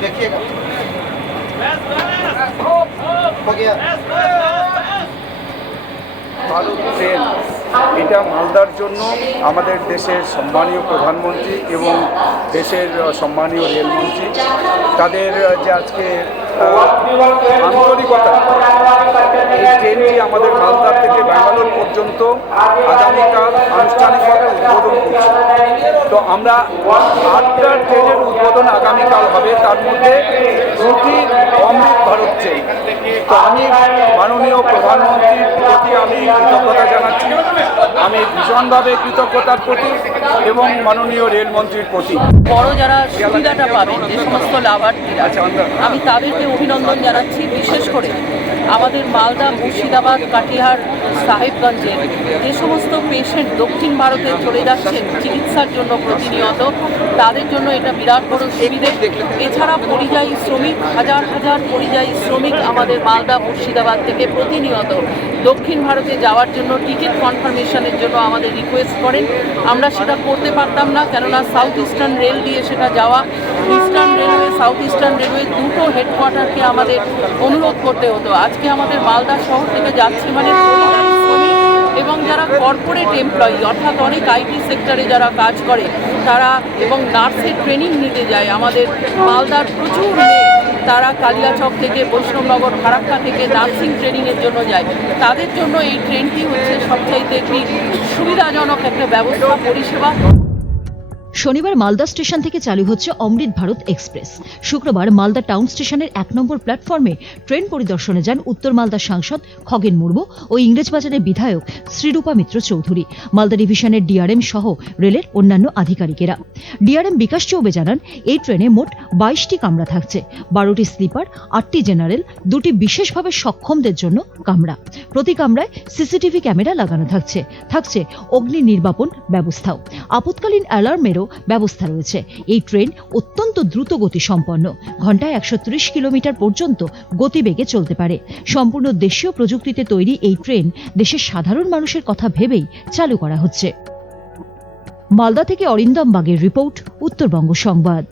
देखिएगा हो गया ভারত ট্রেন এটা মালদার জন্য আমাদের দেশের সম্মানীয় প্রধানমন্ত্রী এবং দেশের আহ, সম্মানীয় রেলমন্ত্রী তাদের আহ, যে আজকে আহ, আন্তরিকতা এই ট্রেনটি আমাদের মালদার থেকে ব্যাঙ্গালোর পর্যন্ত আগামীকাল আনুষ্ঠানিকভাবে উদ্বোধন করছে তো আমরা আটটা ট্রেনের উদ্বোধন আগামীকাল হবে তার মধ্যে দুটি অমৃত ভারত ট্রেন। তো আমি মাননীয় প্রধানমন্ত্রীর প্রতি আমি কৃতজ্ঞতা জানাচ্ছি। আমি ভীষণভাবে কৃতজ্ঞতার প্রতি এবং মাননীয় রেলমন্ত্রীর প্রতি। বড় যারা সুবিধাটা পাবে যে সমস্ত লাভার্থীরা আচ্ছা, আমি তাদেরকে অভিনন্দন জানাচ্ছি। বিশেষ করে আমাদের মালদা মুর্শিদাবাদ কাটিহার সাহেবগঞ্জের যে সমস্ত পেশেন্ট দক্ষিণ ভারতে চলে যাচ্ছেন, চিকিৎসার জন্য প্রতিনিয়ত, তাদের জন্য এটা বিরাট বড় সুবিধে। এছাড়া পরিযায়ী শ্রমিক, হাজার হাজার পরিযায়ী শ্রমিক আমাদের মালদা, মুর্শিদাবাদ থেকে প্রতিনিয়ত দক্ষিণ ভারতে যাওয়ার জন্য টিকিট কনফার্মেশনের জন্য আমাদের রিকোয়েস্ট করেন। আমরা সেটা করতে পারতাম না, কেননা সাউথ ইস্টার্ন রেল দিয়ে সেটা যাওয়া eastern railway south eastern railway দুটো হেডকোয়ার্টারকে আমাদের অনুরোধ করতে হতো। আজকে আমাদের মালদা শহর থেকে যাচ্ছে মানে এবং যারা কর্পোরেট এমপ্লয়ি অর্থাৎ অনেক আইটি সেক্টরে যারা কাজ করে, তারা এবং নার্সের ট্রেনিং নিতে যায়। আমাদের মালদার প্রচুর তারা কালিয়াচক থেকে, বৈষ্ণবনগর ফারাক্কা থেকে নার্সিং ট্রেনিংয়ের জন্য যায়। তাদের জন্য এই ট্রেনটি হচ্ছে সবচাইতে একটি সুবিধাজনক একটা ব্যবস্থা, পরিষেবা। শনিবার মালদা স্টেশন থেকে চালু হচ্ছে অমৃত ভারত এক্সপ্রেস। শুক্রবার মালদা টাউন স্টেশনের এক নম্বর প্ল্যাটফর্মে ট্রেন পরিদর্শনে যান উত্তর মালদা সাংসদ খগেন মুর্মু ও ইংরেজবাজারের বিধায়ক শ্রীরূপা মিত্র চৌধুরী। মালদা ডিভিশনের ডিআরএম সহ রেলের অন্যান্য আধিকারিকেরা। ডিআরএম বিকাশ চৌবে জানান, এই ট্রেনে মোট বাইশটি কামরা থাকছে। বারোটি স্লিপার, আটটি জেনারেল, দুটি বিশেষভাবে সক্ষমদের জন্য কামরা। প্রতি কামরায় সিসিটিভি ক্যামেরা লাগানো থাকছে। থাকছে অগ্নি নির্বাপন ব্যবস্থাও। আপৎকালীন অ্যালার্মেরও ব্যবস্থা রয়েছে। এই ট্রেন অত্যন্ত দ্রুত গতি সম্পন্ন ঘন্টায় একশো ত্রিশ কিলোমিটার পর্যন্ত গতিবেগে চলতে পারে। সম্পূর্ণ দেশীয় প্রযুক্তিতে তৈরি এই ট্রেন দেশের সাধারণ মানুষের কথা ভেবেই চালু করা হচ্ছে। মালদা থেকে অরিন্দম বাগের রিপোর্ট, উত্তরবঙ্গ সংবাদ।